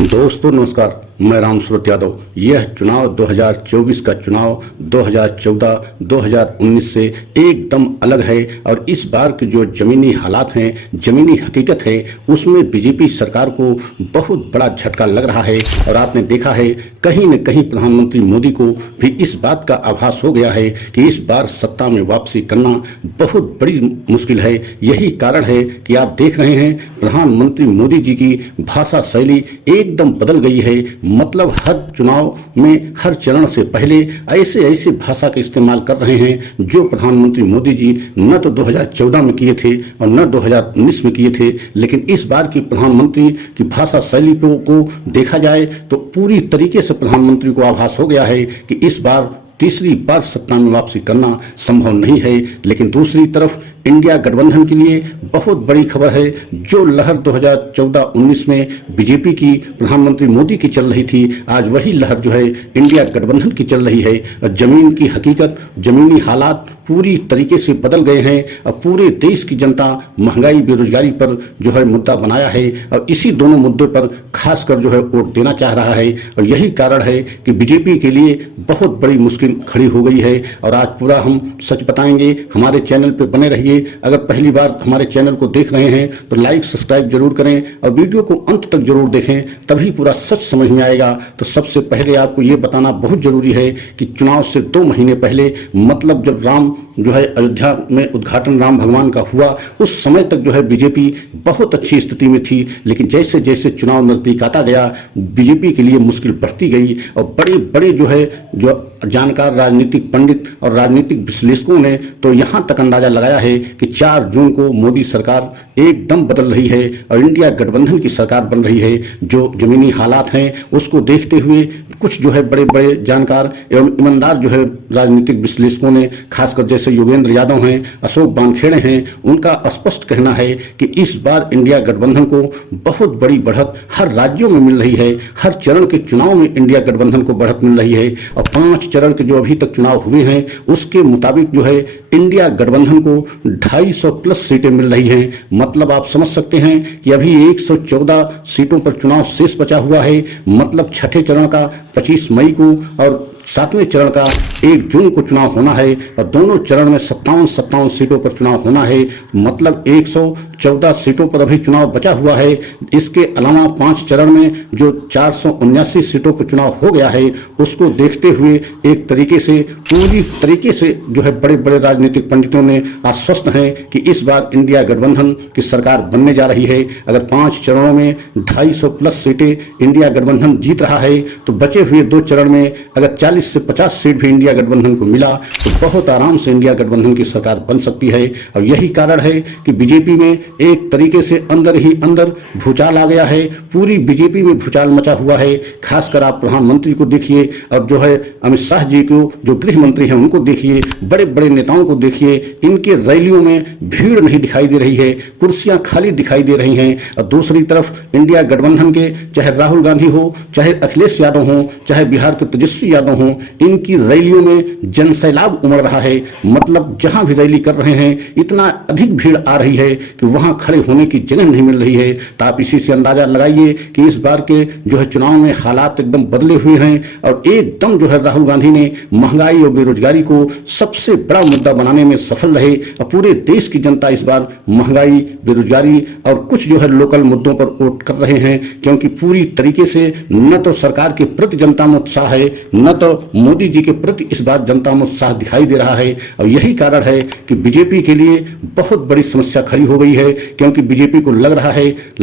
दोस्तों नमस्कार, मैं राम सूरत यादव। यह चुनाव 2024 का चुनाव 2014-2019 से एकदम अलग है और इस बार के जो जमीनी हालात हैं, जमीनी हकीकत है, उसमें बीजेपी सरकार को बहुत बड़ा झटका लग रहा है। और आपने देखा है कहीं न कहीं प्रधानमंत्री मोदी को भी इस बात का आभास हो गया है कि इस बार सत्ता में वापसी करना बहुत बड़ी मुश्किल है। यही कारण है कि आप देख रहे हैं प्रधानमंत्री मोदी जी की भाषा शैली एकदम बदल गई है। मतलब हर चुनाव में हर चरण से पहले ऐसे भाषा का इस्तेमाल कर रहे हैं जो प्रधानमंत्री मोदी जी न तो 2014 में किए थे और न 2019 में किए थे। लेकिन इस बार की प्रधानमंत्री की भाषा शैली को देखा जाए तो पूरी तरीके से प्रधानमंत्री को आभास हो गया है कि इस बार तीसरी बार सत्ता में वापसी करना संभव नहीं है। लेकिन दूसरी तरफ इंडिया गठबंधन के लिए बहुत बड़ी खबर है। जो लहर 2014-19 में बीजेपी की प्रधानमंत्री मोदी की चल रही थी, आज वही लहर जो है इंडिया गठबंधन की चल रही है। जमीन की हकीकत, जमीनी हालात पूरी तरीके से बदल गए हैं और पूरे देश की जनता महंगाई, बेरोजगारी पर जो है मुद्दा बनाया है और इसी दोनों मुद्दों पर खासकर जो है वोट देना चाह रहा है। और यही कारण है कि बीजेपी के लिए बहुत बड़ी मुश्किल खड़ी हो गई है। और आज पूरा हम सच बताएंगे। हमारे चैनल पर बने रहिए। अगर पहली बार हमारे चैनल को देख रहे हैं तो लाइक सब्सक्राइब जरूर करें और वीडियो को अंत तक जरूर देखें, तभी पूरा सच समझ में आएगा। तो सबसे पहले आपको ये बताना बहुत जरूरी है कि चुनाव से 2 महीने पहले, मतलब जब राम जो है अयोध्या में उद्घाटन राम भगवान का हुआ, उस समय तक जो है बीजेपी बहुत अच्छी स्थिति में थी। लेकिन जैसे जैसे चुनाव नजदीक आता गया, बीजेपी के लिए मुश्किल बढ़ती गई और बड़े बड़े जो है जो जानकार राजनीतिक पंडित और राजनीतिक विश्लेषकों ने तो यहाँ तक अंदाजा लगाया है कि 4 जून को मोदी सरकार एकदम बदल रही है और इंडिया गठबंधन की सरकार बन रही है। जो जमीनी हालात हैं उसको देखते हुए कुछ जो है बड़े बड़े जानकार एवं ईमानदार जो है राजनीतिक विश्लेषकों ने, खासकर जैसे योगेंद्र यादव हैं, अशोक वानखेड़े हैं, उनका स्पष्ट कहना है कि इस बार इंडिया गठबंधन को बहुत बड़ी बढ़त हर राज्यों में मिल रही है। हर चरण के चुनाव में इंडिया गठबंधन को बढ़त मिल रही है और 5 चरण के जो अभी तक चुनाव हुए हैं उसके मुताबिक जो है इंडिया गठबंधन को 250 प्लस सीटें मिल रही हैं। मतलब आप समझ सकते हैं कि अभी 114 सीटों पर चुनाव शेष बचा हुआ है। मतलब छठे चरण का 25 मई को और 7वें चरण का 1 जून को चुनाव होना है और दोनों चरण में 57 सीटों पर चुनाव होना है। मतलब 114 सीटों पर अभी चुनाव बचा हुआ है। इसके अलावा 5 चरण में जो 479 सीटों पर चुनाव हो गया है, उसको देखते हुए एक तरीके से पूरी तरीके से जो है बड़े बड़े राजनीतिक पंडितों ने आश्वस्त हैं कि इस बार इंडिया गठबंधन की सरकार बनने जा रही है। अगर 5 चरणों में 250 प्लस सीटें इंडिया गठबंधन जीत रहा है तो बचे हुए 2 चरण में अगर 40 से 50 सीट भी इंडिया गठबंधन को मिला तो बहुत आराम से इंडिया गठबंधन की सरकार बन सकती है। और यही कारण है कि बीजेपी में एक तरीके से अंदर ही अंदर भूचाल आ गया है। पूरी बीजेपी में भूचाल मचा हुआ है। खासकर आप प्रधानमंत्री को देखिए और जो है अमित शाह जी को, जो गृह मंत्री हैं, उनको देखिए, बड़े बड़े नेताओं को देखिए, इनके रैलियों में भीड़ नहीं दिखाई दे रही है, कुर्सियां खाली दिखाई दे रही हैं। और दूसरी तरफ इंडिया गठबंधन के चाहे राहुल गांधी हो, चाहे अखिलेश यादव हो, चाहे बिहार के तेजस्वी यादव हो, इनकी रैलियों में जनसैलाब उमड़ रहा है। मतलब जहां भी रैली कर रहे हैं इतना अधिक भीड़ आ रही है कि वहां खड़े होने की जगह नहीं मिल रही है। तो आप इसी से अंदाजा लगाइए कि इस बार के जो है चुनाव में हालात एकदम बदले हुए हैं और एकदम जो है राहुल गांधी ने महंगाई और बेरोजगारी को सबसे बड़ा मुद्दा बनाने में सफल रहे और पूरे देश की जनता इस बार महंगाई, बेरोजगारी और कुछ जो है लोकल मुद्दों पर वोट कर रहे हैं। क्योंकि पूरी तरीके से न तो सरकार के प्रति जनता में उत्साह है, न तो मोदी जी के प्रति इस बार जनता में उत्साह दिखाई दे रहा है। और यही कारण है कि बीजेपी के लिए बहुत बड़ी समस्या खड़ी हो गई है। क्योंकि बीजेपी को लग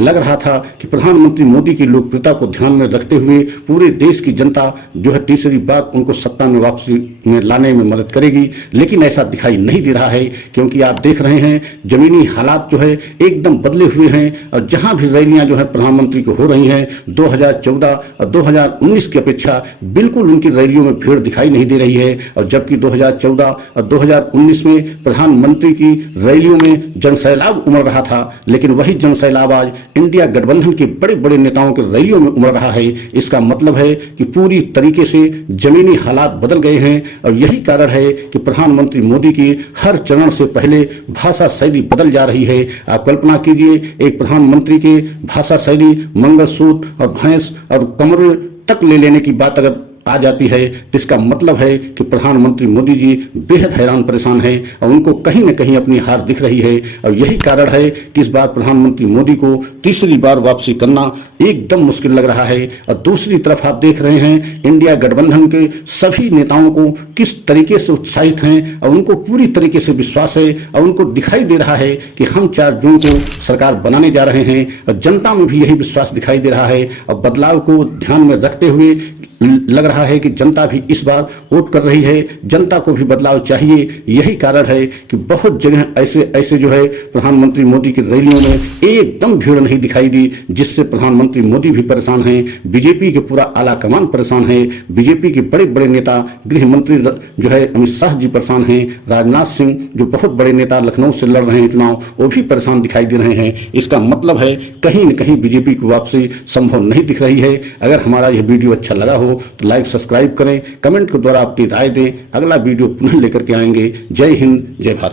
रहा था कि प्रधानमंत्री मोदी की लोकप्रियता को ध्यान में रखते हुए पूरे देश की जनता जो है तीसरी बार उनको सत्ता में वापसी में लाने में मदद करेगी। लेकिन ऐसा दिखाई नहीं दे रहा है। क्योंकि आप देख रहे हैं जमीनी हालात जो है एकदम बदले हुए हैं और जहां भी रैलियां जो है प्रधानमंत्री को हो रही हैं 2014 और 2019 की अपेक्षा बिल्कुल उनकी रैलियों रैलियों में भीड़ दिखाई नहीं दे रही है। और जबकि 2014 और 2019 में प्रधानमंत्री की रैलियों में जनसैलाब उमड़ रहा था, लेकिन वही जनसैलाब आज इंडिया गठबंधन के बड़े बड़े नेताओं के रैलियों में उमड़ रहा है। इसका मतलब है कि पूरी तरीके से जमीनी हालात बदल गए हैं। और यही कारण है कि प्रधानमंत्री मोदी की हर चरण से पहले भाषा शैली बदल जा रही है। आप कल्पना कीजिए, एक प्रधानमंत्री के भाषा शैली मंगलसूत्र और भैंस और कमर तक ले लेने की बात अगर आ जाती है तो इसका मतलब है कि प्रधानमंत्री मोदी जी बेहद हैरान परेशान हैं और उनको कहीं न कहीं अपनी हार दिख रही है। और यही कारण है कि इस बार प्रधानमंत्री मोदी को तीसरी बार वापसी करना एकदम मुश्किल लग रहा है। और दूसरी तरफ आप देख रहे हैं इंडिया गठबंधन के सभी नेताओं को किस तरीके से उत्साहित हैं और उनको पूरी तरीके से विश्वास है और उनको दिखाई दे रहा है कि हम 4 जून को सरकार बनाने जा रहे हैं। और जनता में भी यही विश्वास दिखाई दे रहा है। और बदलाव को ध्यान में रखते हुए लग रहा है कि जनता भी इस बार वोट कर रही है। जनता को भी बदलाव चाहिए। यही कारण है कि बहुत जगह ऐसे जो है प्रधानमंत्री मोदी की रैलियों में एकदम भीड़ नहीं दिखाई दी, जिससे प्रधानमंत्री मोदी भी परेशान हैं। बीजेपी के पूरा आला कमान परेशान है। बीजेपी के बड़े बड़े नेता, गृह मंत्री जो है अमित शाह जी परेशान हैं। राजनाथ सिंह जो बहुत बड़े नेता लखनऊ से लड़ रहे हैं चुनाव, वो भी परेशान दिखाई दे रहे हैं। इसका मतलब है कहीं न कहीं बीजेपी की वापसी संभव नहीं दिख रही है। अगर हमारा यह वीडियो अच्छा लगा हो तो लाइक सब्सक्राइब करें, कमेंट के द्वारा अपनी राय दें। अगला वीडियो पुनः लेकर के आएंगे। जय हिंद, जय भारत।